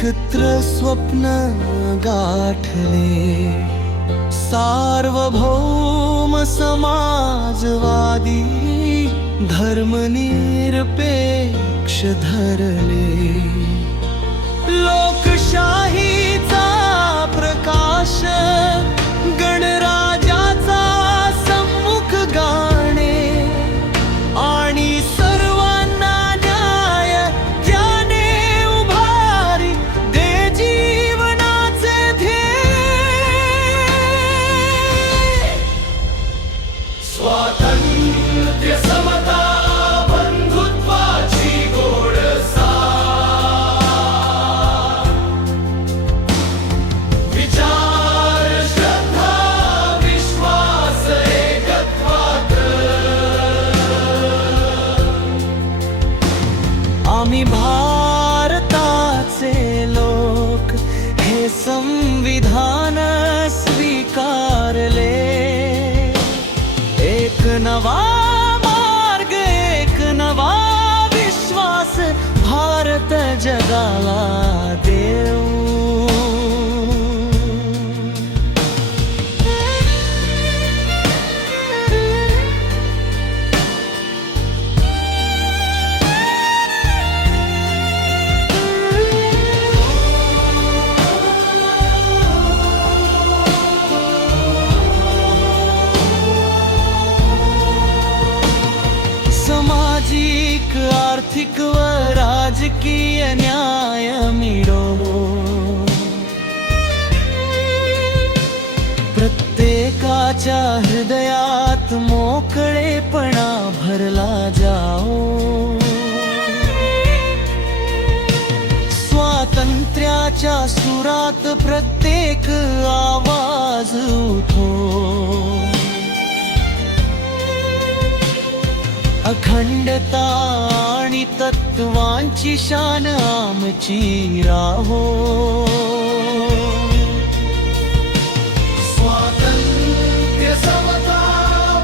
एकत्र स्वप्न गाठले, सार्वभौम समाजवादी धर्मनिरपेक्ष धरले. लोकशाहीचा प्रकाश गणराजाचा सम्मुख गाणे आणि सर्वांना न्याय त्याने उभारी दे जीवनाचे ध्येय. स्वातंत्र्य समता बंधुत्वाची गोड सार, विचार श्रद्धा विश्वास एकत्वात आम्ही भारताचे लोक हे संविधान स्वीकारले. एक नवा मार्ग, एक नवा विश्वास भारत जगाला देऊ. सामाजिक आर्थिक व राजकीय न्याय मिळो, प्रत्येकाच्या हृदयात मोकळेपणा भरला जाओ. स्वातंत्र्याच्या सुरात प्रत्येक आवाज उठो, अखंडता आणि तत्वांची शान आमची राहो. स्वातंत्र्य समता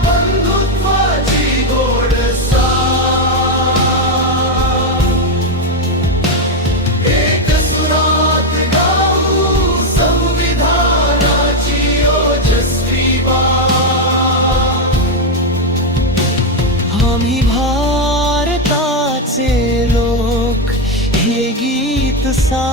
बंधुत्वाची गोड सार, एक सुरात गाऊ संविधानाची ओजस्वी बात. आम्ही भारताचे लोक हे गीत सा